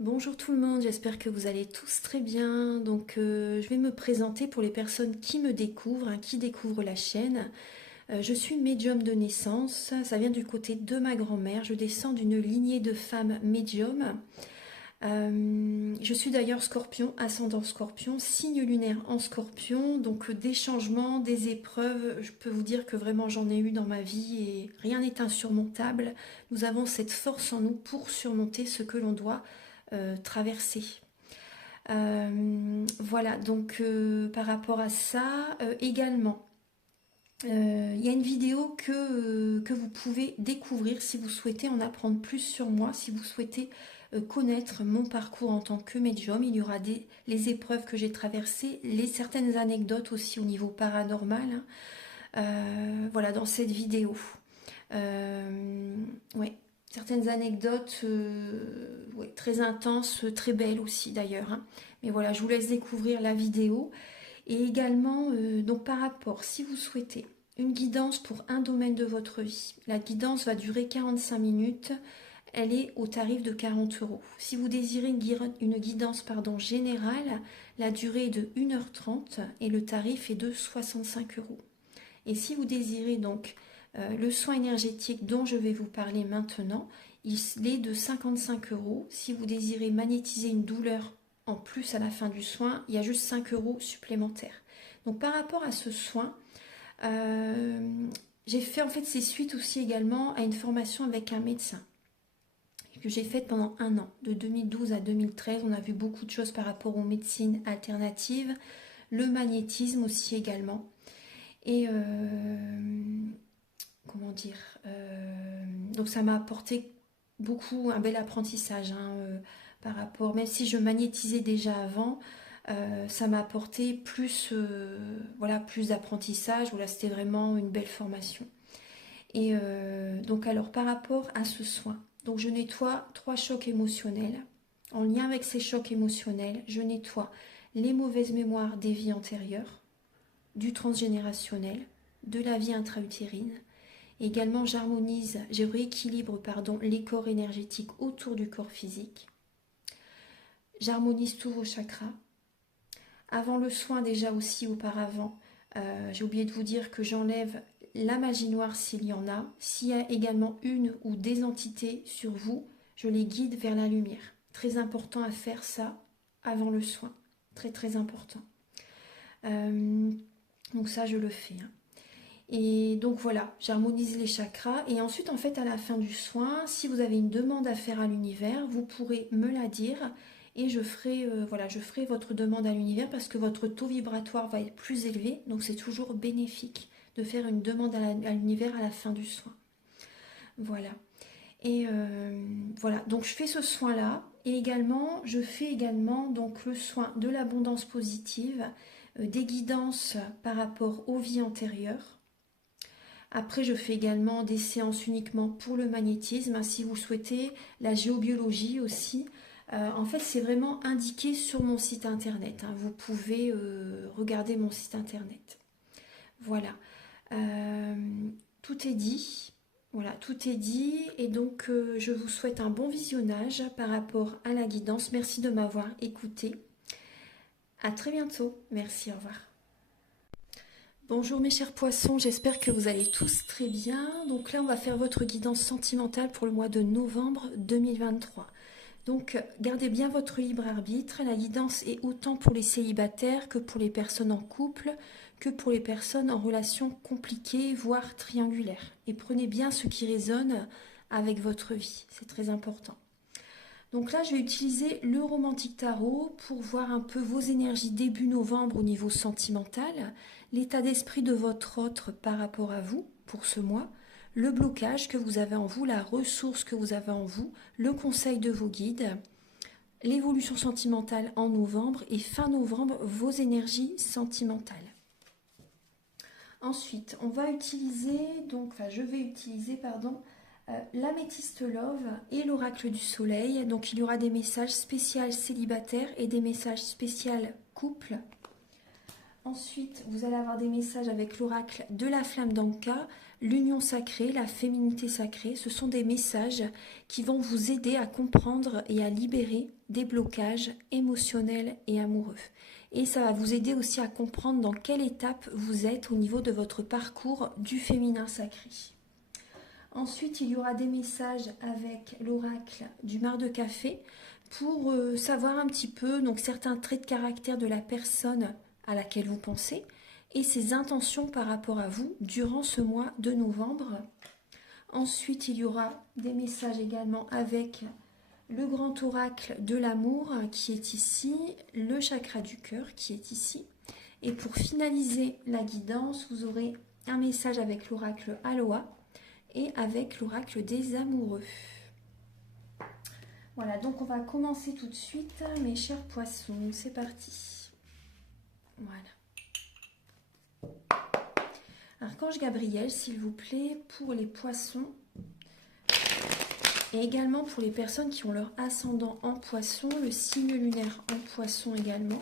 Bonjour tout le monde, j'espère que vous allez tous très bien. Donc je vais me présenter pour les personnes qui me découvrent, qui découvrent la chaîne. Je suis médium de naissance, ça vient du côté de ma grand-mère. Je descends d'une lignée de femmes médiums. Je suis d'ailleurs scorpion, ascendant scorpion, signe lunaire en scorpion. Donc des changements, des épreuves, je peux vous dire que vraiment j'en ai eu dans ma vie et rien n'est insurmontable. Nous avons cette force en nous pour surmonter ce que l'on doit traverser. Voilà, donc par rapport à ça, également, il y a une vidéo que vous pouvez découvrir si vous souhaitez en apprendre plus sur moi, si vous souhaitez connaître mon parcours en tant que médium. Il y aura les épreuves que j'ai traversées, certaines anecdotes aussi au niveau paranormal, voilà, dans cette vidéo. Ouais, certaines anecdotes ouais, très intenses, très belles aussi d'ailleurs. Mais voilà, je vous laisse découvrir la vidéo. Et également, donc par rapport, si vous souhaitez une guidance pour un domaine de votre vie, la guidance va durer 45 minutes. Elle est au tarif de 40 €. Si vous désirez une guidance générale, la durée est de 1h30 et le tarif est de 65 €. Et si vous désirez donc le soin énergétique dont je vais vous parler maintenant, il est de 55 €. Si vous désirez magnétiser une douleur en plus à la fin du soin, il y a juste 5 € supplémentaires. Donc par rapport à ce soin, j'ai fait en fait ces suites aussi également à une formation avec un médecin que j'ai faite pendant un an, de 2012 à 2013. On a vu beaucoup de choses par rapport aux médecines alternatives, le magnétisme aussi également. Et comment dire, donc ça m'a apporté beaucoup, un bel apprentissage par rapport, même si je magnétisais déjà avant, ça m'a apporté plus, voilà, plus d'apprentissage. Voilà, c'était vraiment une belle formation. Et donc alors par rapport à ce soin, donc je nettoie 3 chocs émotionnels. En lien avec ces chocs émotionnels, je nettoie les mauvaises mémoires des vies antérieures, du transgénérationnel, de la vie intra-utérine. Également, je rééquilibre les corps énergétiques autour du corps physique. J'harmonise tous vos chakras. Avant le soin, déjà aussi auparavant, j'ai oublié de vous dire que j'enlève la magie noire s'il y en a. S'il y a également une ou des entités sur vous, je les guide vers la lumière. Très important à faire ça avant le soin. Très très important. Donc ça, je le fais. Et donc voilà, j'harmonise les chakras. Et ensuite, en fait, à la fin du soin, si vous avez une demande à faire à l'univers, vous pourrez me la dire. Et je ferai, voilà, je ferai votre demande à l'univers parce que votre taux vibratoire va être plus élevé. Donc c'est toujours bénéfique de faire une demande à l'univers à la fin du soin. Voilà. Et voilà, donc je fais ce soin-là. Et également, je fais également donc, le soin de l'abondance positive, des guidances par rapport aux vies antérieures. Après, je fais également des séances uniquement pour le magnétisme, si vous souhaitez, la géobiologie aussi. En fait, c'est vraiment indiqué sur mon site internet. Vous pouvez regarder mon site internet. Voilà. Tout est dit. Voilà, tout est dit. Et donc, je vous souhaite un bon visionnage par rapport à la guidance. Merci de m'avoir écouté. À très bientôt. Merci, au revoir. Bonjour mes chers poissons, j'espère que vous allez tous très bien. Donc là, on va faire votre guidance sentimentale pour le mois de novembre 2023. Donc, gardez bien votre libre arbitre. La guidance est autant pour les célibataires que pour les personnes en couple, que pour les personnes en relation compliquée, voire triangulaire. Et prenez bien ce qui résonne avec votre vie, c'est très important. Donc là, je vais utiliser le Romantique Tarot pour voir un peu vos énergies début novembre au niveau sentimental, l'état d'esprit de votre autre par rapport à vous pour ce mois, le blocage que vous avez en vous, la ressource que vous avez en vous, le conseil de vos guides, l'évolution sentimentale en novembre et fin novembre, vos énergies sentimentales. Ensuite, on va utiliser, je vais utiliser, l'améthyste love et l'oracle du soleil. Donc il y aura des messages spéciaux célibataires et des messages spéciaux couple. Ensuite, vous allez avoir des messages avec l'oracle de la flamme d'Anka, l'union sacrée, la féminité sacrée. Ce sont des messages qui vont vous aider à comprendre et à libérer des blocages émotionnels et amoureux. Et ça va vous aider aussi à comprendre dans quelle étape vous êtes au niveau de votre parcours du féminin sacré. Ensuite, il y aura des messages avec l'oracle du mar de café pour savoir un petit peu donc certains traits de caractère de la personne à laquelle vous pensez et ses intentions par rapport à vous durant ce mois de novembre. Ensuite, il y aura des messages également avec le grand oracle de l'amour qui est ici, le chakra du cœur qui est ici. Et pour finaliser la guidance, vous aurez un message avec l'oracle Aloha et avec l'oracle des amoureux. Voilà, donc on va commencer tout de suite, mes chers poissons. C'est parti. Voilà. Archange Gabriel, s'il vous plaît, pour les poissons. Et également pour les personnes qui ont leur ascendant en poisson, le signe lunaire en poisson également.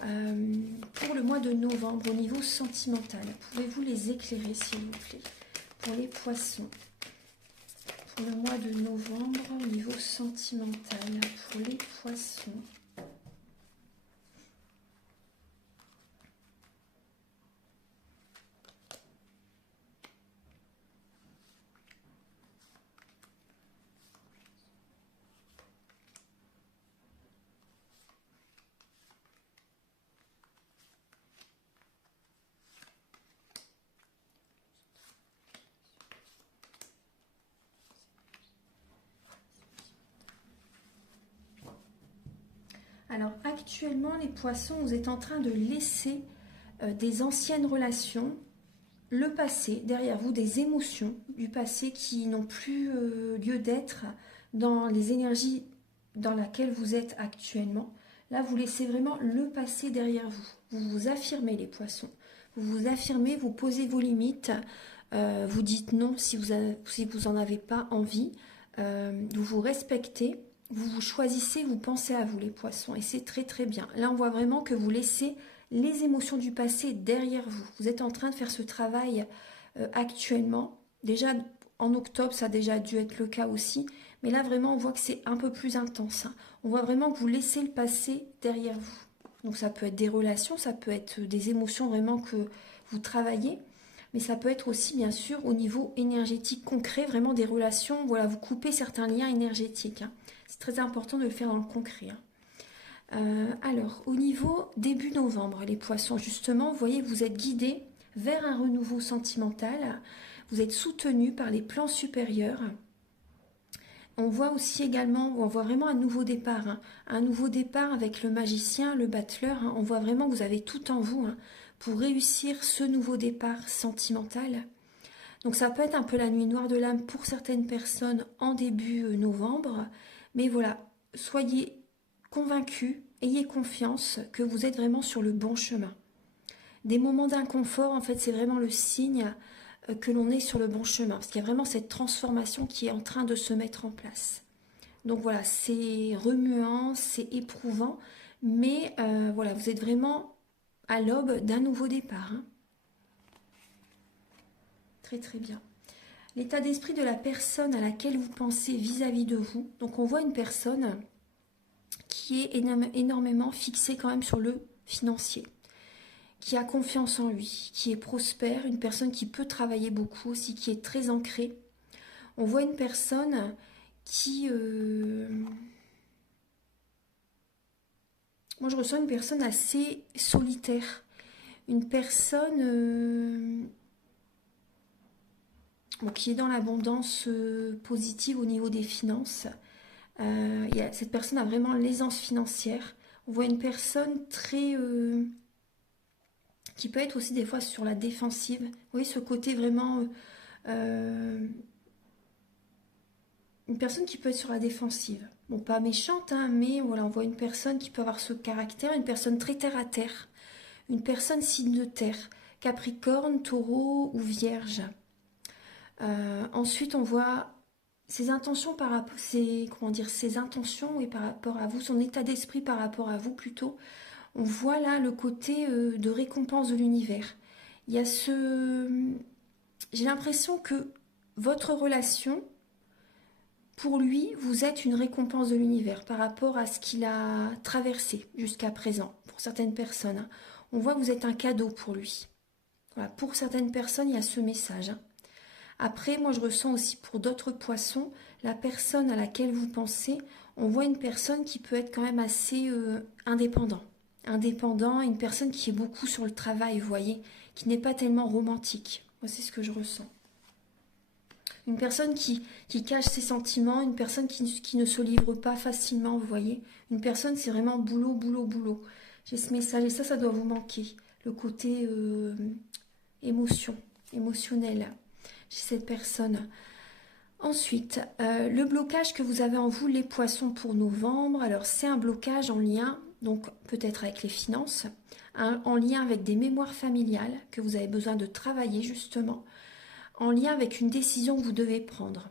Pour le mois de novembre, au niveau sentimental, pouvez-vous les éclairer, s'il vous plaît, pour les poissons? Pour le mois de novembre, au niveau sentimental, pour les poissons. Alors actuellement, les poissons, vous êtes en train de laisser des anciennes relations, le passé derrière vous, des émotions du passé qui n'ont plus lieu d'être dans les énergies dans lesquelles vous êtes actuellement. Là, vous laissez vraiment le passé derrière vous. Vous vous affirmez, les poissons. Vous vous affirmez, vous posez vos limites, vous dites non si vous en avez pas envie, vous vous respectez. Vous choisissez, vous pensez à vous, les poissons, et c'est très très bien. Là, on voit vraiment que vous laissez les émotions du passé derrière vous. Vous êtes en train de faire ce travail actuellement. Déjà, en octobre, ça a déjà dû être le cas aussi, mais là, vraiment, on voit que c'est un peu plus intense. Hein. On voit vraiment que vous laissez le passé derrière vous. Donc, ça peut être des relations, ça peut être des émotions vraiment que vous travaillez, mais ça peut être aussi, bien sûr, au niveau énergétique concret, vraiment des relations, voilà, vous coupez certains liens énergétiques. Hein. C'est très important de le faire dans le concret. Alors, au niveau début novembre, les poissons, justement, vous voyez, vous êtes guidés vers un renouveau sentimental. Vous êtes soutenus par les plans supérieurs. On voit aussi également, on voit vraiment un nouveau départ. Hein, un nouveau départ avec le magicien, le battleur. Hein, on voit vraiment que vous avez tout en vous pour réussir ce nouveau départ sentimental. Donc ça peut être un peu la nuit noire de l'âme pour certaines personnes en début novembre. Mais voilà, soyez convaincus, ayez confiance que vous êtes vraiment sur le bon chemin. Des moments d'inconfort, en fait, c'est vraiment le signe que l'on est sur le bon chemin. Parce qu'il y a vraiment cette transformation qui est en train de se mettre en place. Donc voilà, c'est remuant, c'est éprouvant. Mais voilà, vous êtes vraiment à l'aube d'un nouveau départ. Hein. Très très bien. L'état d'esprit de la personne à laquelle vous pensez vis-à-vis de vous. Donc on voit une personne qui est énormément fixée quand même sur le financier, qui a confiance en lui, qui est prospère, une personne qui peut travailler beaucoup aussi, qui est très ancrée. On voit une personne qui... Moi je ressens une personne assez solitaire, une personne... qui est dans l'abondance positive au niveau des finances. Cette personne a vraiment l'aisance financière. On voit une personne très... qui peut être aussi des fois sur la défensive. Vous voyez ce côté vraiment... une personne qui peut être sur la défensive. Bon, pas méchante, hein, mais voilà, on voit une personne qui peut avoir ce caractère, une personne très terre à terre. Une personne signe de terre. Capricorne, Taureau ou Vierge. Ensuite, on voit ses intentions par rapport, ses intentions et par rapport à vous, son état d'esprit par rapport à vous plutôt. On voit là le côté de récompense de l'univers. Il y a ce... J'ai l'impression que votre relation, pour lui, vous êtes une récompense de l'univers par rapport à ce qu'il a traversé jusqu'à présent, pour certaines personnes. Hein. On voit que vous êtes un cadeau pour lui. Voilà, pour certaines personnes, il y a ce message. Hein. Après, moi, je ressens aussi pour d'autres poissons, la personne à laquelle vous pensez, on voit une personne qui peut être quand même assez indépendant. Indépendant, une personne qui est beaucoup sur le travail, vous voyez, qui n'est pas tellement romantique. Moi, c'est ce que je ressens. Une personne qui cache ses sentiments, une personne qui ne se livre pas facilement, vous voyez. Une personne, c'est vraiment boulot, boulot, boulot. J'ai ce message et ça doit vous manquer. Le côté émotionnel chez cette personne. Ensuite, le blocage que vous avez en vous, les poissons pour novembre. Alors, c'est un blocage en lien, donc peut-être avec les finances, en lien avec des mémoires familiales que vous avez besoin de travailler justement, en lien avec une décision que vous devez prendre.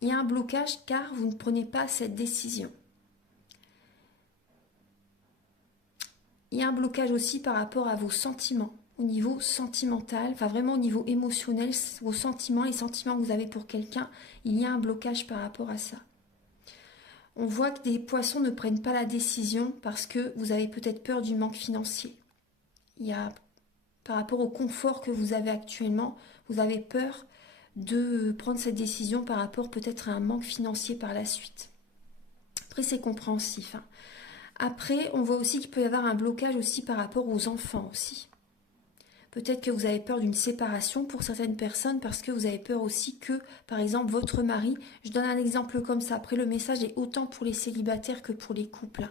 Il y a un blocage car vous ne prenez pas cette décision. Il y a un blocage aussi par rapport à vos sentiments, au niveau sentimental, enfin vraiment au niveau émotionnel, vos sentiments, les sentiments que vous avez pour quelqu'un, il y a un blocage par rapport à ça. On voit que des poissons ne prennent pas la décision parce que vous avez peut-être peur du manque financier. Il y a, par rapport au confort que vous avez actuellement, vous avez peur de prendre cette décision par rapport peut-être à un manque financier par la suite. Après, c'est compréhensif. Hein. Après, on voit aussi qu'il peut y avoir un blocage aussi par rapport aux enfants aussi. Peut-être que vous avez peur d'une séparation pour certaines personnes parce que vous avez peur aussi que, par exemple, votre mari, je donne un exemple comme ça, après le message est autant pour les célibataires que pour les couples.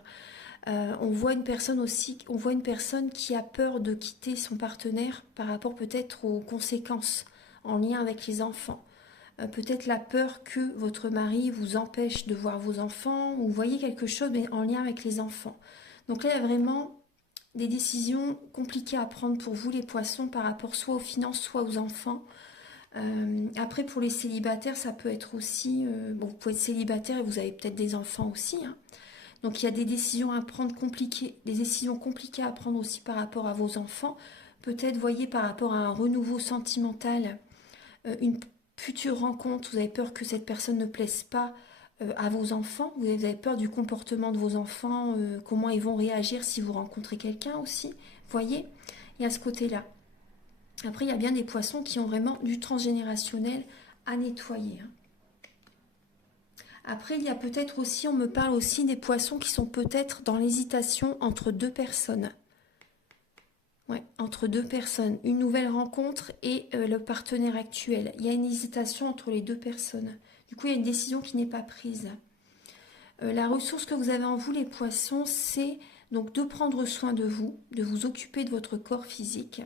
On voit une personne aussi, on voit une personne qui a peur de quitter son partenaire par rapport peut-être aux conséquences en lien avec les enfants. Peut-être la peur que votre mari vous empêche de voir vos enfants, ou vous voyez quelque chose mais en lien avec les enfants. Donc là, il y a vraiment des décisions compliquées à prendre pour vous les poissons par rapport soit aux finances, soit aux enfants. Après, pour les célibataires, ça peut être aussi... bon, vous pouvez être célibataire et vous avez peut-être des enfants aussi, hein. Donc il y a des décisions à prendre compliquées, des décisions compliquées à prendre aussi par rapport à vos enfants. Peut-être, voyez, par rapport à un renouveau sentimental, une future rencontre, vous avez peur que cette personne ne plaise pas à vos enfants, vous avez peur du comportement de vos enfants, comment ils vont réagir si vous rencontrez quelqu'un aussi. Voyez, il y a ce côté-là. Après, il y a bien des poissons qui ont vraiment du transgénérationnel à nettoyer. Hein. Après, il y a peut-être aussi, on me parle aussi des poissons qui sont peut-être dans l'hésitation entre deux personnes. Ouais, entre deux personnes. Une nouvelle rencontre et le partenaire actuel. Il y a une hésitation entre les deux personnes. Du coup, il y a une décision qui n'est pas prise. La ressource que vous avez en vous, les poissons, c'est donc de prendre soin de vous occuper de votre corps physique,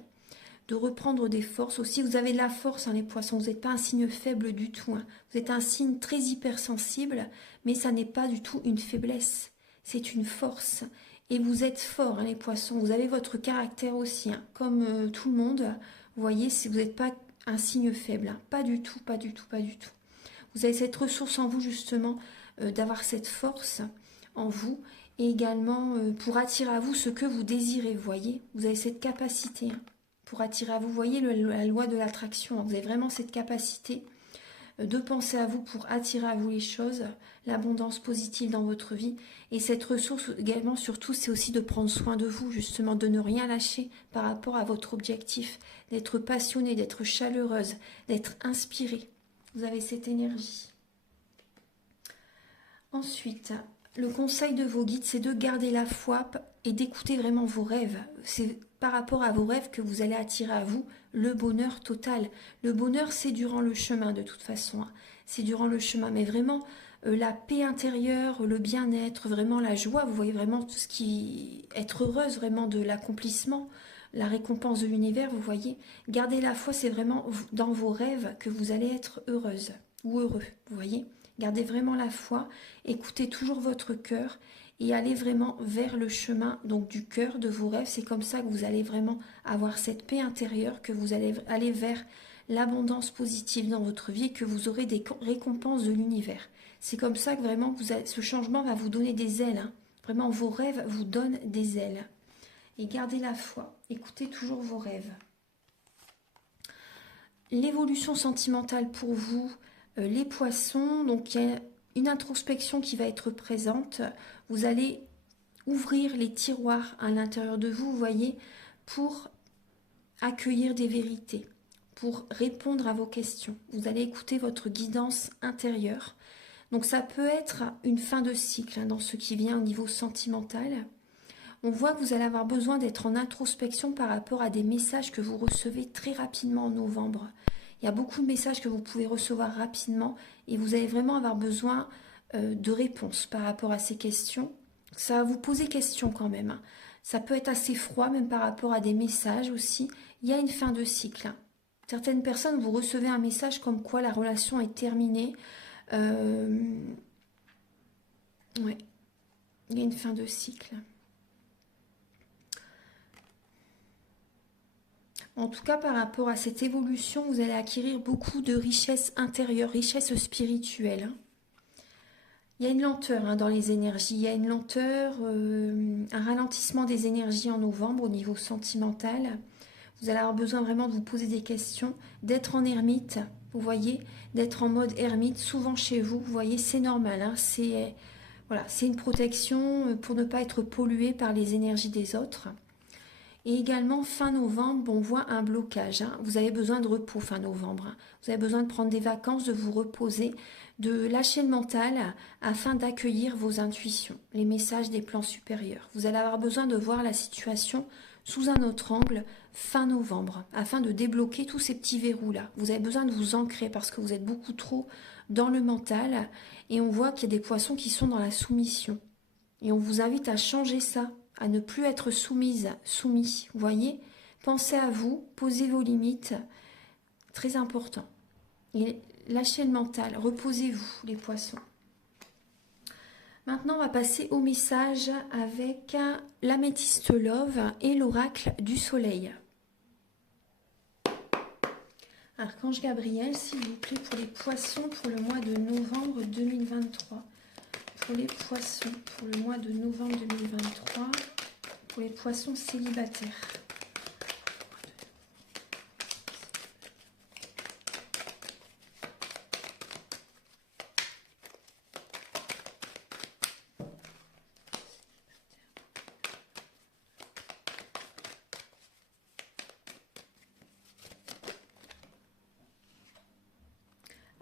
de reprendre des forces. Aussi, vous avez de la force, hein, les poissons. Vous n'êtes pas un signe faible du tout. Hein. Vous êtes un signe très hypersensible, mais ça n'est pas du tout une faiblesse. C'est une force. Et vous êtes fort, hein, les poissons. Vous avez votre caractère aussi, hein, comme tout le monde. Vous voyez, si vous n'êtes pas un signe faible. Hein. Pas du tout, pas du tout, pas du tout. Vous avez cette ressource en vous, justement, d'avoir cette force en vous. Et également, pour attirer à vous ce que vous désirez, vous voyez. Vous avez cette capacité, hein, pour attirer à vous. Vous voyez la loi de l'attraction. Hein. Vous avez vraiment cette capacité de penser à vous pour attirer à vous les choses, l'abondance positive dans votre vie. Et cette ressource également, surtout, c'est aussi de prendre soin de vous, justement, de ne rien lâcher par rapport à votre objectif, d'être passionnée, d'être chaleureuse, d'être inspirée. Vous avez cette énergie. Ensuite, le conseil de vos guides, c'est de garder la foi et d'écouter vraiment vos rêves. C'est par rapport à vos rêves que vous allez attirer à vous le bonheur total. Le bonheur, c'est durant le chemin de toute façon. Hein. C'est durant le chemin. Mais vraiment, la paix intérieure, le bien-être, vraiment la joie, vous voyez vraiment tout ce qui... Être heureuse vraiment de l'accomplissement, la récompense de l'univers, vous voyez. Garder la foi, c'est vraiment dans vos rêves que vous allez être heureuse ou heureux, vous voyez. Gardez vraiment la foi, écoutez toujours votre cœur et allez vraiment vers le chemin donc du cœur de vos rêves. C'est comme ça que vous allez vraiment avoir cette paix intérieure, que vous allez aller vers l'abondance positive dans votre vie et que vous aurez des récompenses de l'univers. C'est comme ça que vraiment ce changement va vous donner des ailes. Hein. Vraiment, vos rêves vous donnent des ailes. et gardez la foi. Écoutez toujours vos rêves. L'évolution sentimentale pour vous, les poissons, donc il y a une introspection qui va être présente. Vous allez ouvrir les tiroirs à l'intérieur de vous, vous voyez, pour accueillir des vérités, pour répondre à vos questions. Vous allez écouter votre guidance intérieure. Donc ça peut être une fin de cycle hein, dans ce qui vient au niveau sentimental. On voit que vous allez avoir besoin d'être en introspection par rapport à des messages que vous recevez très rapidement en novembre. Il y a beaucoup de messages que vous pouvez recevoir rapidement et vous allez vraiment avoir besoin de réponses par rapport à ces questions. Ça va vous poser question quand même. Hein. Ça peut être assez froid même par rapport à des messages aussi. Il y a une fin de cycle. Hein. Certaines personnes, vous recevez un message comme quoi la relation est terminée. Ouais, il y a une fin de cycle. En tout cas, par rapport à cette évolution, vous allez acquérir beaucoup de richesse intérieure, richesse spirituelle. Il y a une lenteur hein, dans les énergies, il y a une lenteur, un ralentissement des énergies en novembre au niveau sentimental. Vous allez avoir besoin vraiment de vous poser des questions, d'être en ermite, vous voyez, d'être en mode ermite, souvent chez vous, vous voyez, c'est normal, hein, c'est voilà, c'est une protection pour ne pas être pollué par les énergies des autres. Et également, fin novembre, on voit un blocage. Hein. Vous avez besoin de repos fin novembre. Hein. Vous avez besoin de prendre des vacances, de vous reposer, de lâcher le mental afin d'accueillir vos intuitions, les messages des plans supérieurs. Vous allez avoir besoin de voir la situation sous un autre angle fin novembre afin de débloquer tous ces petits verrous-là. Vous avez besoin de vous ancrer parce que vous êtes beaucoup trop dans le mental et on voit qu'il y a des poissons qui sont dans la soumission. Et on vous invite à changer ça, à ne plus être soumis. Vous voyez, pensez à vous, posez vos limites, très important. Et lâchez le mental, reposez-vous les poissons. Maintenant, on va passer au message avec l'améthyste love et l'oracle du soleil. Archange Gabriel, s'il vous plaît, pour les poissons pour le mois de novembre 2023. Pour les poissons, pour le mois de novembre 2023, pour les poissons célibataires.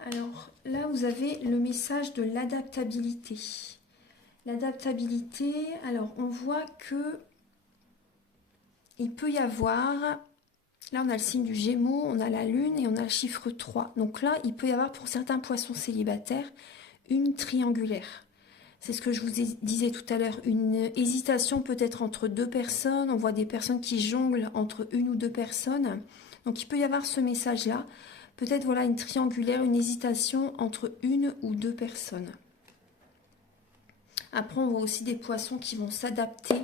Alors là, vous avez le message de l'adaptabilité. L'adaptabilité, alors on voit que il peut y avoir, là on a le signe du Gémeaux, on a la Lune et on a le chiffre 3. Donc là, il peut y avoir pour certains poissons célibataires une triangulaire. C'est ce que je vous disais tout à l'heure, une hésitation peut-être entre deux personnes. On voit des personnes qui jonglent entre une ou deux personnes. Donc il peut y avoir ce message-là. Peut-être voilà une triangulaire, une hésitation entre une ou deux personnes. Après, on voit aussi des poissons qui vont s'adapter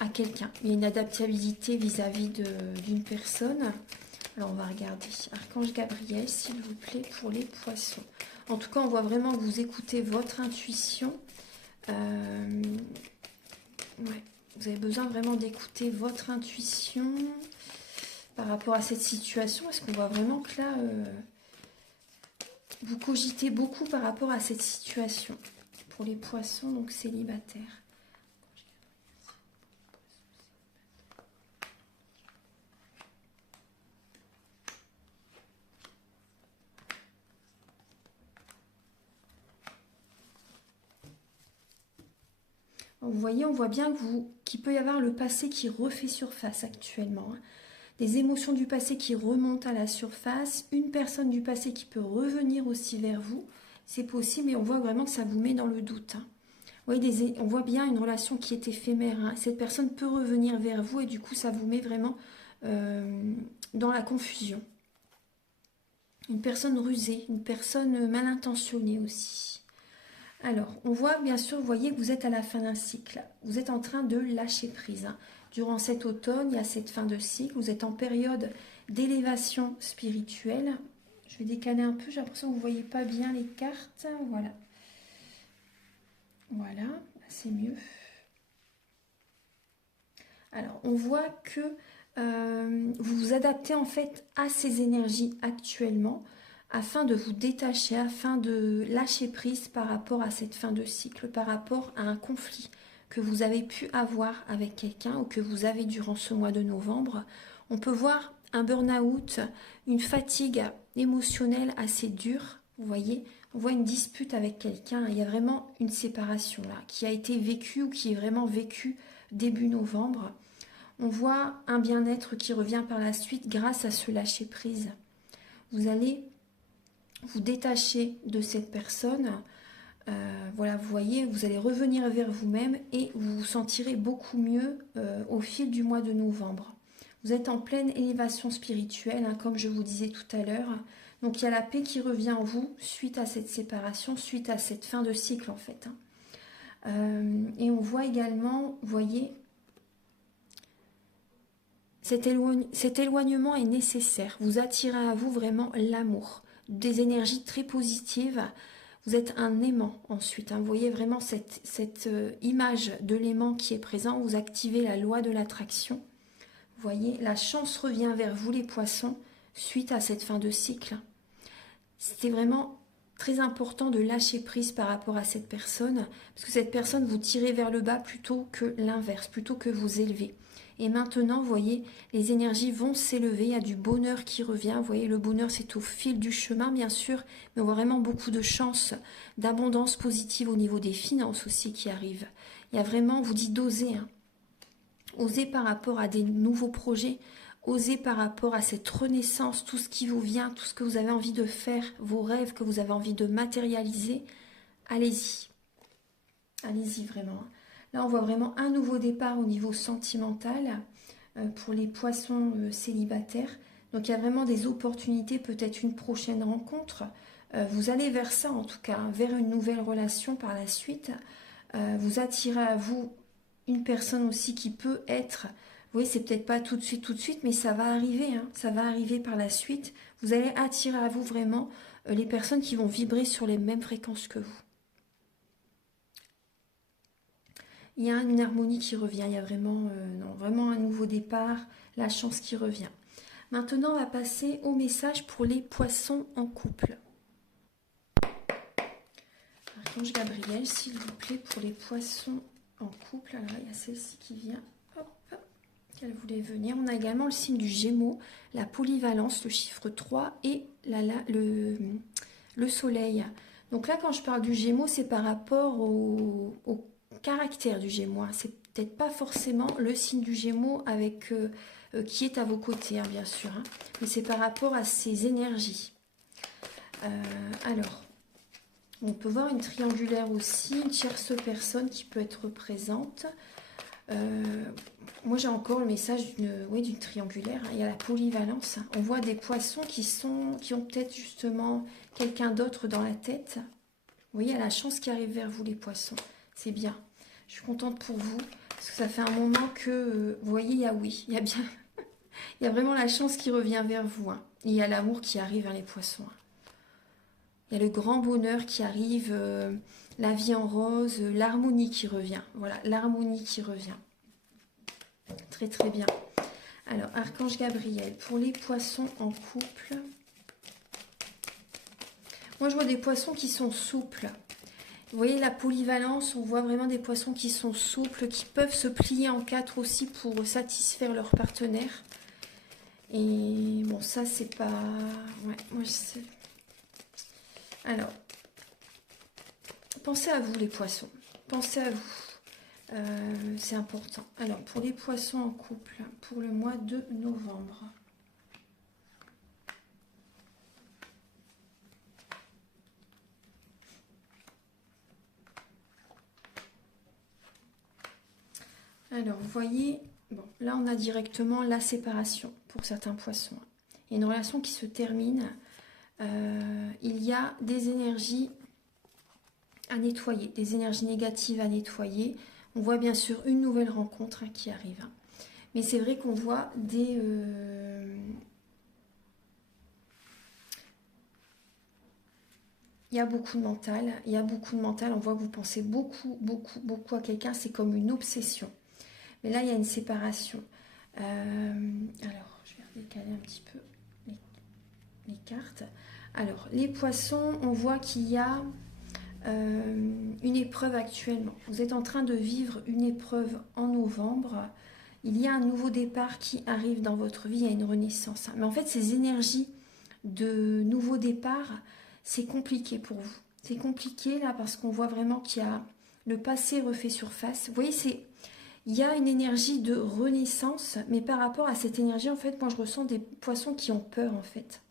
à quelqu'un. Il y a une adaptabilité vis-à-vis d'une personne. Alors, on va regarder. Archange Gabriel, s'il vous plaît, pour les poissons. En tout cas, on voit vraiment que vous écoutez votre intuition. Ouais, vous avez besoin vraiment d'écouter votre intuition par rapport à cette situation. Est-ce qu'on voit vraiment que là, vous cogitez beaucoup par rapport à cette situation pour les poissons donc célibataires. Vous voyez, on voit bien que qu'il peut y avoir le passé qui refait surface actuellement. Hein. Des émotions du passé qui remontent à la surface, une personne du passé qui peut revenir aussi vers vous, c'est possible, et on voit vraiment que ça vous met dans le doute. Hein. Vous voyez, on voit bien une relation qui est éphémère. Hein. Cette personne peut revenir vers vous et du coup, ça vous met vraiment dans la confusion. Une personne rusée, une personne mal intentionnée aussi. Alors, on voit bien sûr, vous voyez que vous êtes à la fin d'un cycle. Vous êtes en train de lâcher prise. Hein. Durant cet automne, il y a cette fin de cycle. Vous êtes en période d'élévation spirituelle. Je vais décaler un peu. J'ai l'impression que vous ne voyez pas bien les cartes. Voilà. Voilà, c'est mieux. Alors, on voit que vous vous adaptez en fait à ces énergies actuellement afin de vous détacher, afin de lâcher prise par rapport à cette fin de cycle, par rapport à un conflit que vous avez pu avoir avec quelqu'un ou que vous avez durant ce mois de novembre. On peut voir un burn-out, une fatigue émotionnelle assez dure, vous voyez, on voit une dispute avec quelqu'un, il y a vraiment une séparation là, qui a été vécue ou qui est vraiment vécue début novembre. On voit un bien-être qui revient par la suite grâce à ce lâcher-prise. Vous allez vous détacher de cette personne. Voilà, vous voyez, vous allez revenir vers vous-même et vous vous sentirez beaucoup mieux au fil du mois de novembre. Vous êtes en pleine élévation spirituelle, hein, comme je vous disais tout à l'heure. Donc il y a la paix qui revient en vous suite à cette séparation, suite à cette fin de cycle en fait. Et on voit également, vous voyez, cet éloignement est nécessaire. Vous attirez à vous vraiment l'amour, des énergies très positives. Vous êtes un aimant ensuite. Hein. Vous voyez vraiment cette image de l'aimant qui est présent. Vous activez la loi de l'attraction. Vous voyez, la chance revient vers vous les poissons suite à cette fin de cycle. C'était vraiment très important de lâcher prise par rapport à cette personne, parce que cette personne vous tire vers le bas plutôt que l'inverse, plutôt que vous élever. Et maintenant, vous voyez, les énergies vont s'élever, il y a du bonheur qui revient. Vous voyez, le bonheur, c'est au fil du chemin, bien sûr, mais on voit vraiment beaucoup de chance, d'abondance positive au niveau des finances aussi qui arrivent. Il y a vraiment, vous dites d'oser, hein. Oser par rapport à des nouveaux projets, oser par rapport à cette renaissance, tout ce qui vous vient, tout ce que vous avez envie de faire, vos rêves que vous avez envie de matérialiser, allez-y. Allez-y vraiment. Là, on voit vraiment un nouveau départ au niveau sentimental pour les poissons célibataires. Donc, il y a vraiment des opportunités, peut-être une prochaine rencontre. Vous allez vers ça, en tout cas, hein, vers une nouvelle relation par la suite. Vous attirez à vous une personne aussi qui peut être, vous voyez, c'est peut-être pas tout de suite, mais ça va arriver, hein, ça va arriver par la suite. Vous allez attirer à vous vraiment les personnes qui vont vibrer sur les mêmes fréquences que vous. Il y a une harmonie qui revient, il y a vraiment, non, vraiment un nouveau départ, la chance qui revient. Maintenant, on va passer au message pour les poissons en couple. Archange Gabriel, s'il vous plaît, pour les poissons en couple. Alors, il y a celle-ci qui vient. Hop, qu'elle voulait venir. On a également le signe du Gémeaux, la polyvalence, le chiffre 3 et le soleil. Donc là, quand je parle du Gémeaux, c'est par rapport au caractère du Gémeaux. Hein. C'est peut-être pas forcément le signe du Gémeaux avec qui est à vos côtés, hein, bien sûr. Hein. Mais c'est par rapport à ses énergies. Alors, on peut voir une triangulaire aussi, une tierce personne qui peut être présente. Moi, j'ai encore le message d'une triangulaire. Hein. Il y a la polyvalence. On voit des poissons qui ont peut-être justement quelqu'un d'autre dans la tête. Vous voyez, il y a la chance qui arrive vers vous, les poissons. C'est bien. Je suis contente pour vous. Parce que ça fait un moment que, vous voyez, il y a oui. Il y a bien... il y a vraiment la chance qui revient vers vous. Hein. Et il y a l'amour qui arrive vers les poissons. Hein. Il y a le grand bonheur qui arrive, la vie en rose, l'harmonie qui revient. Voilà, l'harmonie qui revient. Très très bien. Alors, Archange Gabriel, pour les poissons en couple. Moi, je vois des poissons qui sont souples. Vous voyez la polyvalence, on voit vraiment des poissons qui sont souples, qui peuvent se plier en quatre aussi pour satisfaire leur partenaire. Et bon, ça, c'est pas... Ouais, moi, je sais... Alors, pensez à vous les poissons, pensez à vous, c'est important. Alors, pour les poissons en couple, pour le mois de novembre. Alors, vous voyez, bon, là on a directement la séparation pour certains poissons. Il y a une relation qui se termine. Il y a des énergies à nettoyer, des énergies négatives à nettoyer. On voit bien sûr une nouvelle rencontre hein, qui arrive. Hein. Mais c'est vrai qu'on voit des... Il y a beaucoup de mental, on voit que vous pensez beaucoup à quelqu'un, c'est comme une obsession. Mais là, il y a une séparation. Alors, je vais décaler un petit peu les cartes. Alors, les poissons, on voit qu'il y a une épreuve actuellement. Vous êtes en train de vivre une épreuve en novembre. Il y a un nouveau départ qui arrive dans votre vie, il y a une renaissance. Mais en fait, ces énergies de nouveau départ, c'est compliqué pour vous. C'est compliqué là parce qu'on voit vraiment qu'il y a le passé refait surface. Vous voyez, il y a une énergie de renaissance, mais par rapport à cette énergie, en fait, moi je ressens des poissons qui ont peur en fait.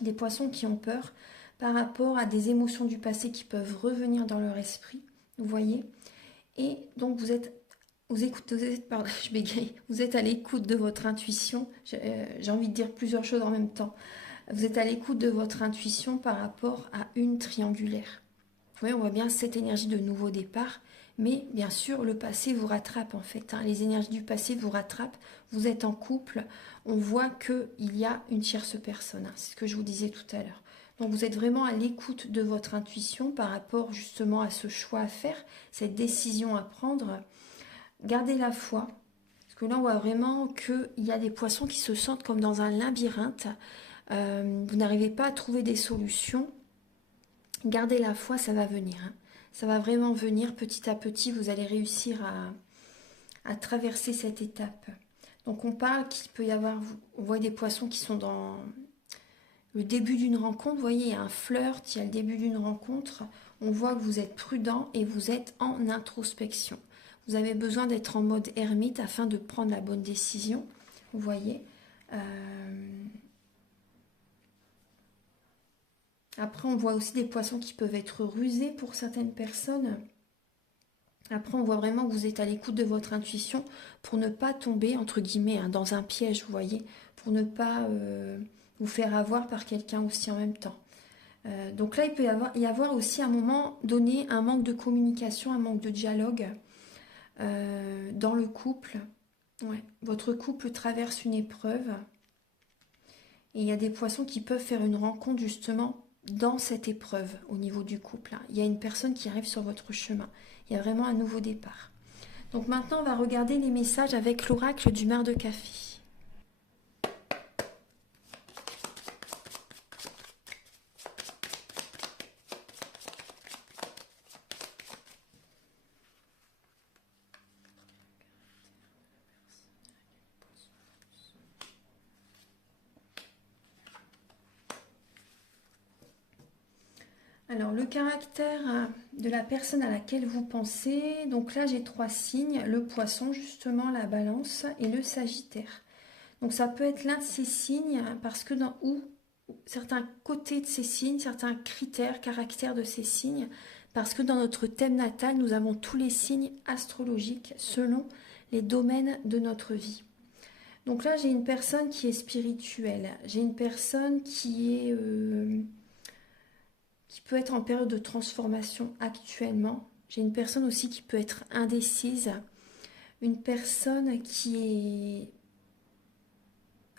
Des poissons qui ont peur par rapport à des émotions du passé qui peuvent revenir dans leur esprit, vous voyez. Et donc vous êtes pardon, je bégaye, vous êtes à l'écoute de votre intuition. J'ai envie de dire plusieurs choses en même temps. Vous êtes à l'écoute de votre intuition par rapport à une triangulaire. Vous voyez, on voit bien cette énergie de nouveau départ, mais bien sûr, le passé vous rattrape en fait. Les énergies du passé vous rattrapent. Vous êtes en couple. On voit qu'il y a une tierce personne. C'est ce que je vous disais tout à l'heure. Donc vous êtes vraiment à l'écoute de votre intuition par rapport justement à ce choix à faire, cette décision à prendre. Gardez la foi. Parce que là, on voit vraiment qu'il y a des poissons qui se sentent comme dans un labyrinthe. Vous n'arrivez pas à trouver des solutions. Gardez la foi, ça va venir. Ça va vraiment venir petit à petit. Vous allez réussir à traverser cette étape. Donc on parle qu'il peut y avoir, on voit des poissons qui sont dans le début d'une rencontre. Vous voyez, il y a un flirt, il y a le début d'une rencontre. On voit que vous êtes prudent et vous êtes en introspection. Vous avez besoin d'être en mode ermite afin de prendre la bonne décision. Vous voyez. Après, on voit aussi des poissons qui peuvent être rusés pour certaines personnes. Après, on voit vraiment que vous êtes à l'écoute de votre intuition pour ne pas tomber, entre guillemets, dans un piège, vous voyez, pour ne pas vous faire avoir par quelqu'un aussi en même temps. Donc là, il peut y avoir aussi à un moment donné un manque de communication, un manque de dialogue dans le couple. Ouais. Votre couple traverse une épreuve et il y a des poissons qui peuvent faire une rencontre justement dans cette épreuve au niveau du couple. Il y a une personne qui arrive sur votre chemin. Il y a vraiment un nouveau départ. Donc maintenant, on va regarder les messages avec l'oracle du mar de café. Alors, le caractère de la personne à laquelle vous pensez, donc là j'ai 3 signes, le poisson justement, la balance et le sagittaire. Donc ça peut être l'un de ces signes parce que ou certains côtés de ces signes, certains critères, caractères de ces signes, parce que dans notre thème natal, nous avons tous les signes astrologiques selon les domaines de notre vie. Donc là j'ai une personne qui est spirituelle, j'ai une personne qui peut être en période de transformation actuellement. J'ai une personne aussi qui peut être indécise. Une personne qui est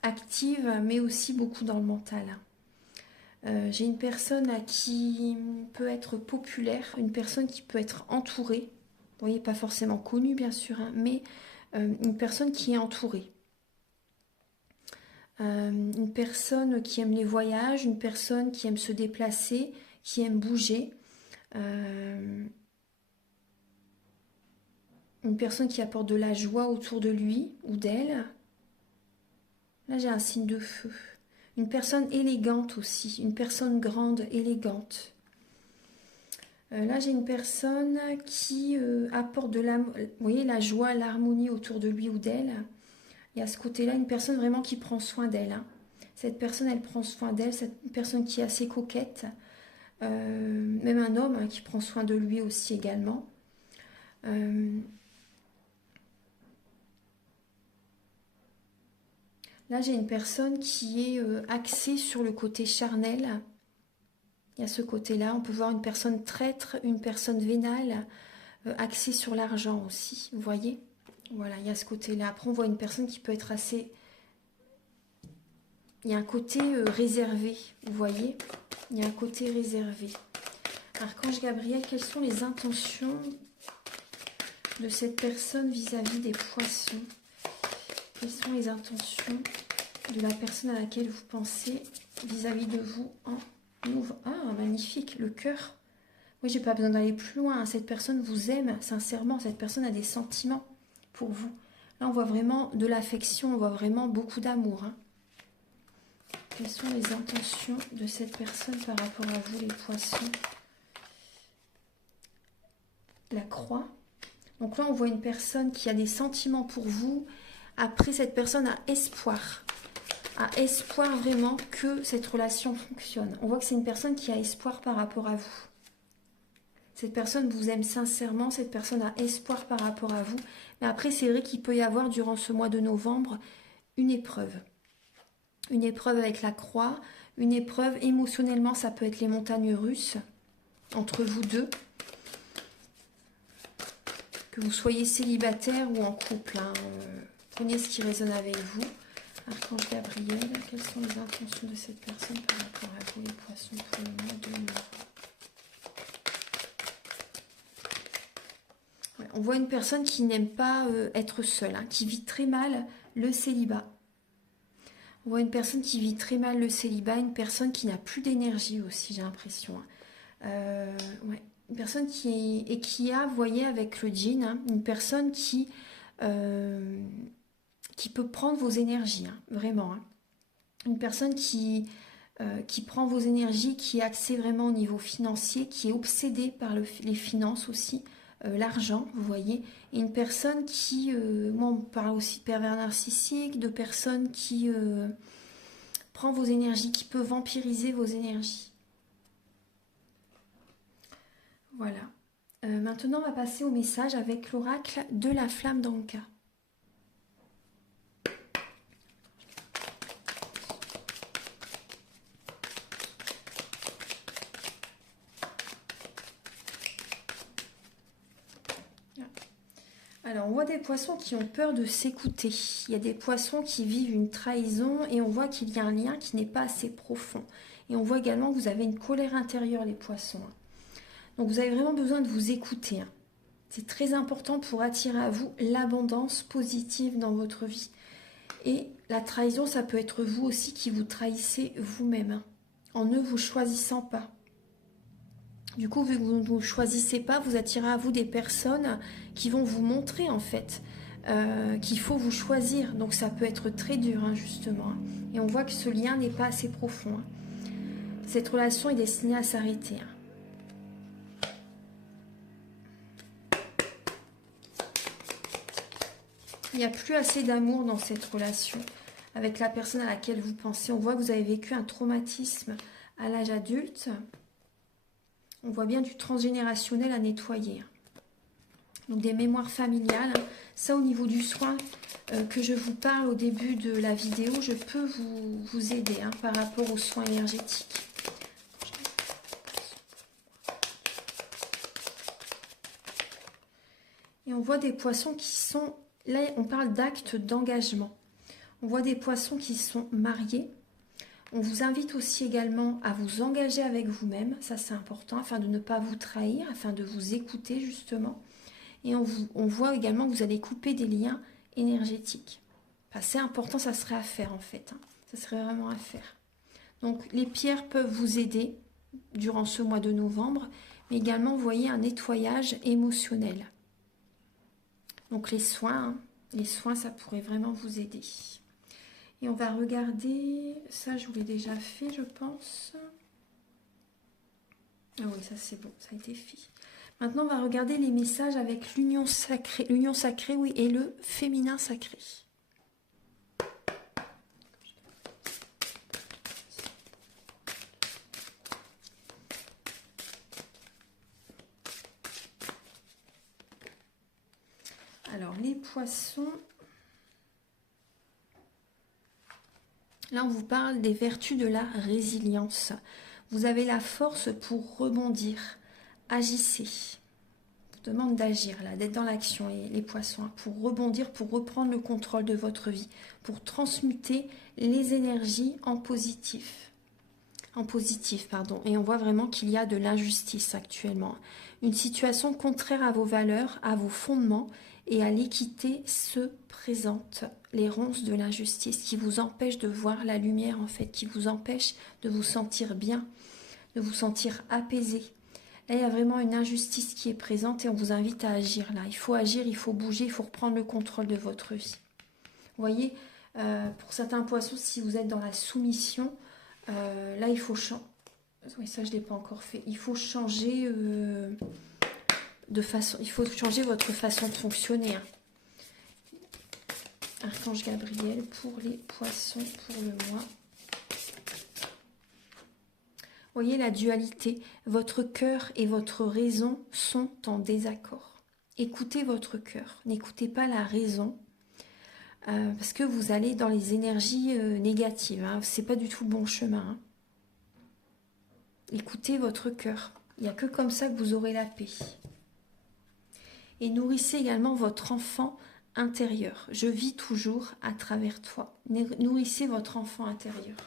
active, mais aussi beaucoup dans le mental. J'ai une personne qui peut être populaire, une personne qui peut être entourée. Vous voyez, pas forcément connue, bien sûr, mais une personne qui est entourée. Une personne qui aime les voyages, une personne qui aime se déplacer, qui aime bouger, une personne qui apporte de la joie autour de lui ou d'elle. Là, j'ai un signe de feu. Une personne élégante aussi, une personne grande, élégante. Là, j'ai une personne qui apporte de la, vous voyez, la joie, l'harmonie autour de lui ou d'elle. Il y a ce côté-là, une personne vraiment qui prend soin d'elle. Cette personne, elle prend soin d'elle, cette personne qui est assez coquette. Même un homme qui prend soin de lui aussi également. Là, j'ai une personne qui est axée sur le côté charnel. Il y a ce côté-là. On peut voir une personne traître, une personne vénale, axée sur l'argent aussi. Vous voyez? Voilà, il y a ce côté-là. Après, on voit une personne qui peut être assez... Il y a un côté réservé, vous voyez? Il y a un côté réservé. Archange Gabriel, quelles sont les intentions de cette personne vis-à-vis des poissons. Quelles sont les intentions de la personne à laquelle vous pensez vis-à-vis de vous en ouvre. Ah, magnifique, le cœur. Oui, j'ai pas besoin d'aller plus loin, hein. Cette personne vous aime sincèrement, cette personne a des sentiments pour vous. Là, on voit vraiment de l'affection, on voit vraiment beaucoup d'amour, hein. Quelles sont les intentions de cette personne par rapport à vous, les poissons? La croix. Donc là, on voit une personne qui a des sentiments pour vous. Après, cette personne a espoir. A espoir vraiment que cette relation fonctionne. On voit que c'est une personne qui a espoir par rapport à vous. Cette personne vous aime sincèrement, cette personne a espoir par rapport à vous. Mais après, c'est vrai qu'il peut y avoir durant ce mois de novembre une épreuve. Une épreuve avec la croix, une épreuve émotionnellement, ça peut être les montagnes russes entre vous deux. Que vous soyez célibataire ou en couple, hein. Prenez ce qui résonne avec vous. Archange Gabriel, quelles sont les intentions de cette personne par rapport à vous, les poissons, pour le mois de novembre? Ouais, on voit une personne qui n'aime pas être seule, hein, qui vit très mal le célibat. On voit une personne qui vit très mal le célibat, une personne qui n'a plus d'énergie aussi, j'ai l'impression. Hein. Ouais. Une personne qui a, vous voyez, avec le djinn, hein, une personne qui peut prendre vos énergies, hein, vraiment. Hein. Une personne qui prend vos énergies, qui est axée vraiment au niveau financier, qui est obsédée par les finances aussi, l'argent, vous voyez. Et une personne qui, moi on parle aussi de pervers narcissique, de personnes qui prend vos énergies, qui peut vampiriser vos énergies. Voilà. Maintenant, on va passer au message avec l'oracle de la flamme d'Anka. Alors, on voit des poissons qui ont peur de s'écouter. Il y a des poissons qui vivent une trahison et on voit qu'il y a un lien qui n'est pas assez profond. Et on voit également que vous avez une colère intérieure, les poissons. Donc, vous avez vraiment besoin de vous écouter. C'est très important pour attirer à vous l'abondance positive dans votre vie. Et la trahison, ça peut être vous aussi qui vous trahissez vous-même, en ne vous choisissant pas. Du coup, vu que vous ne vous choisissez pas, vous attirez à vous des personnes qui vont vous montrer en fait qu'il faut vous choisir. Donc ça peut être très dur, hein, justement. Hein. Et on voit que ce lien n'est pas assez profond. Hein. Cette relation est destinée à s'arrêter. Hein. Il n'y a plus assez d'amour dans cette relation avec la personne à laquelle vous pensez. On voit que vous avez vécu un traumatisme à l'âge adulte. On voit bien du transgénérationnel à nettoyer. Donc des mémoires familiales. Ça, au niveau du soin que je vous parle au début de la vidéo, je peux vous aider hein, par rapport aux soins énergétiques. Et on voit des poissons qui sont... Là, on parle d'actes d'engagement. On voit des poissons qui sont mariés. On vous invite aussi également à vous engager avec vous-même, ça c'est important, afin de ne pas vous trahir, afin de vous écouter justement. Et on voit également que vous allez couper des liens énergétiques. Enfin, c'est important, ça serait à faire en fait, hein. Ça serait vraiment à faire. Donc les pierres peuvent vous aider durant ce mois de novembre, mais également vous voyez un nettoyage émotionnel. Donc les soins ça pourrait vraiment vous aider. Et on va regarder, ça je vous l'ai déjà fait je pense. Ah oui, ça c'est bon, ça a été fait. Maintenant on va regarder les messages avec l'union sacrée oui, et le féminin sacré. Alors les poissons... Là, on vous parle des vertus de la résilience. Vous avez la force pour rebondir. Agissez. Je vous demande d'agir, là, d'être dans l'action, les poissons, pour rebondir, pour reprendre le contrôle de votre vie, pour transmuter les énergies en positif. En positif, pardon. Et on voit vraiment qu'il y a de l'injustice actuellement. Une situation contraire à vos valeurs, à vos fondements et à l'équité se présente. Les ronces de l'injustice qui vous empêchent de voir la lumière, en fait, qui vous empêchent de vous sentir bien, de vous sentir apaisé. Là, il y a vraiment une injustice qui est présente et on vous invite à agir là. Il faut agir, il faut bouger, il faut reprendre le contrôle de votre vie. Vous voyez, pour certains poissons, si vous êtes dans la soumission, là, il faut changer. Oui, ça, je ne l'ai pas encore fait. Il faut changer de façon. Il faut changer votre façon de fonctionner. Hein. Archange Gabriel pour les poissons pour le mois. Voyez la dualité. Votre cœur et votre raison sont en désaccord. Écoutez votre cœur. N'écoutez pas la raison. Parce que vous allez dans les énergies négatives. Hein. Ce n'est pas du tout le bon chemin. Hein. Écoutez votre cœur. Il n'y a que comme ça que vous aurez la paix. Et nourrissez également votre enfant intérieur. Je vis toujours à travers toi. Nourrissez votre enfant intérieur.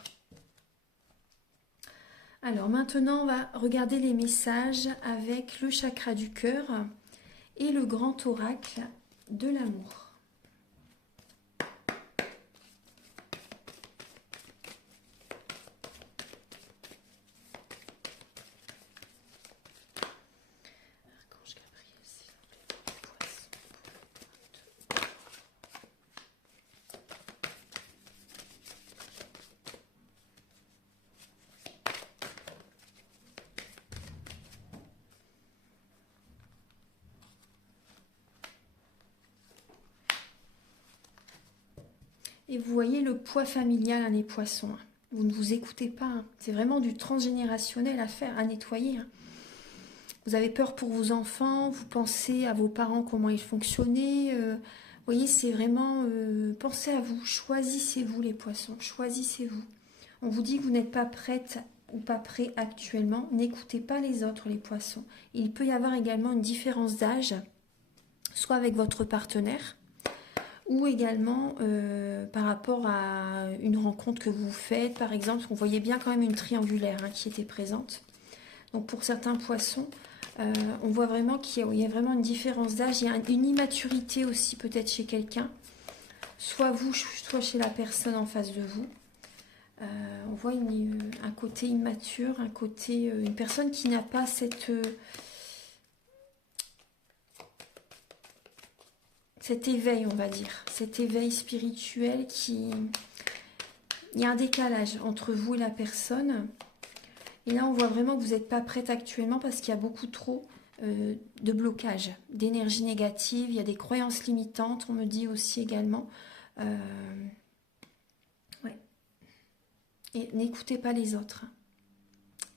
Alors maintenant, on va regarder les messages avec le chakra du cœur et le grand oracle de l'amour. Et vous voyez le poids familial à les poissons. Vous ne vous écoutez pas. Hein. C'est vraiment du transgénérationnel à faire, à nettoyer. Hein. Vous avez peur pour vos enfants, vous pensez à vos parents, comment ils fonctionnaient. Vous voyez, c'est vraiment... pensez à vous, choisissez-vous les poissons, choisissez-vous. On vous dit que vous n'êtes pas prête ou pas prêt actuellement. N'écoutez pas les autres, les poissons. Il peut y avoir également une différence d'âge, soit avec votre partenaire, ou également par rapport à une rencontre que vous faites, par exemple, on voyait bien quand même une triangulaire hein, qui était présente. Donc pour certains poissons, on voit vraiment qu'il y a vraiment une différence d'âge, il y a une immaturité aussi peut-être chez quelqu'un, soit vous, soit chez la personne en face de vous. On voit un côté immature, un côté, une personne qui n'a pas cette... cet éveil, on va dire, cet éveil spirituel qui... Il y a un décalage entre vous et la personne. Et là, on voit vraiment que vous n'êtes pas prête actuellement parce qu'il y a beaucoup trop de blocage, d'énergie négative. Il y a des croyances limitantes, on me dit aussi également. Ouais. Et n'écoutez pas les autres.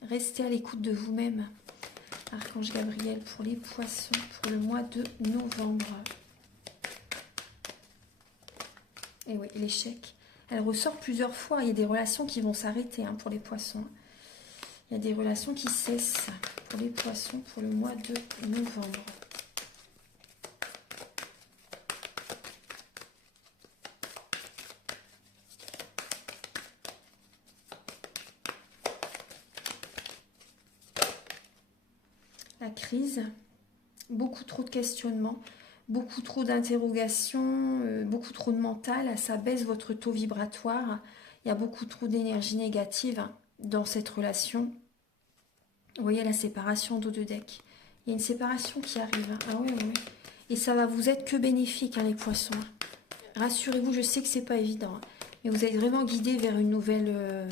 Restez à l'écoute de vous-même. Archange Gabriel pour les poissons pour le mois de novembre. Et oui, l'échec. Elle ressort plusieurs fois. Il y a des relations qui vont s'arrêter hein, pour les poissons. Il y a des relations qui cessent pour les poissons pour le mois de novembre. La crise, beaucoup trop de questionnements. Beaucoup trop d'interrogations, beaucoup trop de mental, ça baisse votre taux vibratoire. Il y a beaucoup trop d'énergie négative dans cette relation. Vous voyez la séparation d'eau de deck. Il y a une séparation qui arrive. Ah oui, oui. Et ça va vous être que bénéfique, hein, les poissons. Rassurez-vous, je sais que c'est pas évident. Hein, mais vous êtes vraiment guidé vers une nouvelle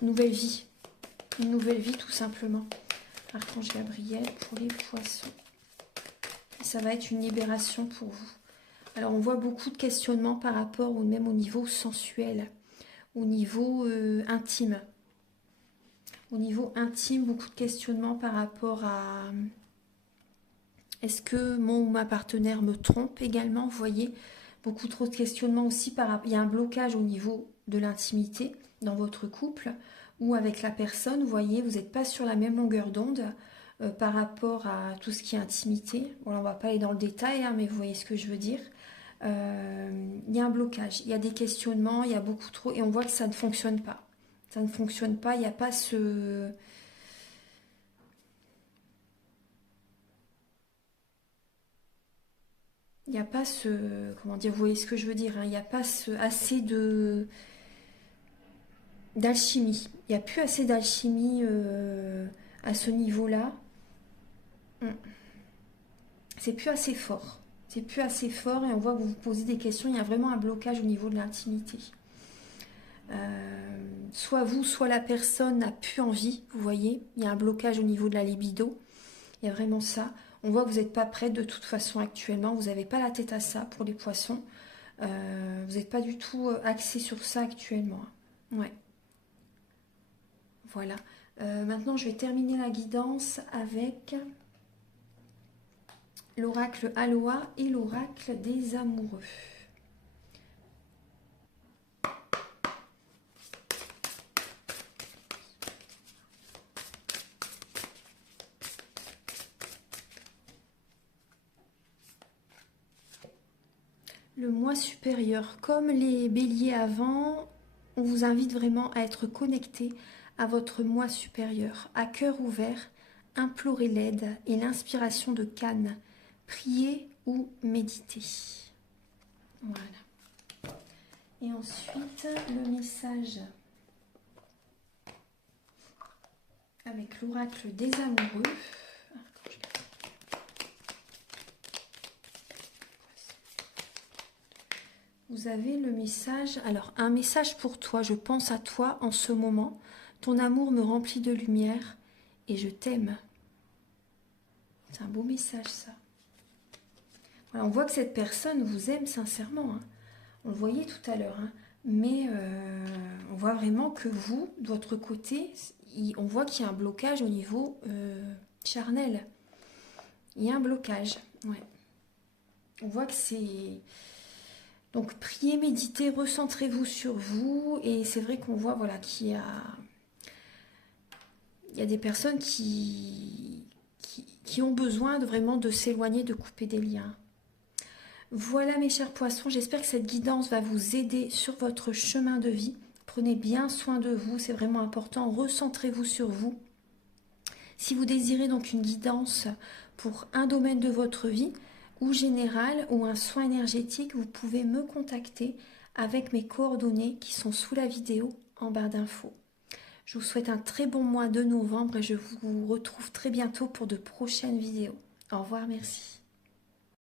vie. Une nouvelle vie, tout simplement. Archange Gabriel pour les poissons. Ça va être une libération pour vous. Alors, on voit beaucoup de questionnements par rapport, ou même au niveau sensuel, au niveau intime. Au niveau intime, beaucoup de questionnements par rapport à... Est-ce que mon ou ma partenaire me trompe également? Vous voyez, beaucoup trop de questionnements aussi. Il y a un blocage au niveau de l'intimité dans votre couple ou avec la personne. Vous voyez, vous n'êtes pas sur la même longueur d'onde. Par rapport à tout ce qui est intimité. Bon, on ne va pas aller dans le détail, hein, mais vous voyez ce que je veux dire. Il y a un blocage, il y a des questionnements, il y a beaucoup trop, et on voit que ça ne fonctionne pas. Ça ne fonctionne pas, il n'y a pas ce... Il n'y a pas ce... Comment dire, vous voyez ce que je veux dire, hein, il n'y a pas assez de d'alchimie. Il n'y a plus assez d'alchimie à ce niveau-là. Mm. C'est plus assez fort. C'est plus assez fort et on voit que vous vous posez des questions. Il y a vraiment un blocage au niveau de l'intimité. Soit vous, soit la personne n'a plus envie, vous voyez. Il y a un blocage au niveau de la libido. Il y a vraiment ça. On voit que vous n'êtes pas prête de toute façon actuellement. Vous n'avez pas la tête à ça pour les poissons. Vous n'êtes pas du tout axé sur ça actuellement. Ouais. Voilà. Maintenant, je vais terminer la guidance avec l'oracle Aloha et l'oracle des amoureux. Le moi supérieur, comme les béliers avant, on vous invite vraiment à être connecté à votre moi supérieur, à cœur ouvert, implorer l'aide et l'inspiration de Cannes, prier ou méditer. Voilà. Et ensuite, le message avec l'oracle des amoureux. Vous avez le message, alors un message pour toi, je pense à toi en ce moment, ton amour me remplit de lumière et je t'aime. C'est un beau message ça. Voilà, on voit que cette personne vous aime sincèrement, hein. On le voyait tout à l'heure, hein. Mais on voit vraiment que vous, de votre côté, on voit qu'il y a un blocage au niveau charnel. Il y a un blocage, ouais. On voit que c'est... Donc, priez, méditez, recentrez-vous sur vous. Et c'est vrai qu'on voit voilà, qu'il y a... Il y a des personnes qui ont besoin vraiment de s'éloigner, de couper des liens. Voilà mes chers poissons, j'espère que cette guidance va vous aider sur votre chemin de vie. Prenez bien soin de vous, c'est vraiment important. Recentrez-vous sur vous. Si vous désirez donc une guidance pour un domaine de votre vie, ou général, ou un soin énergétique, vous pouvez me contacter avec mes coordonnées qui sont sous la vidéo en barre d'infos. Je vous souhaite un très bon mois de novembre et je vous retrouve très bientôt pour de prochaines vidéos. Au revoir, merci.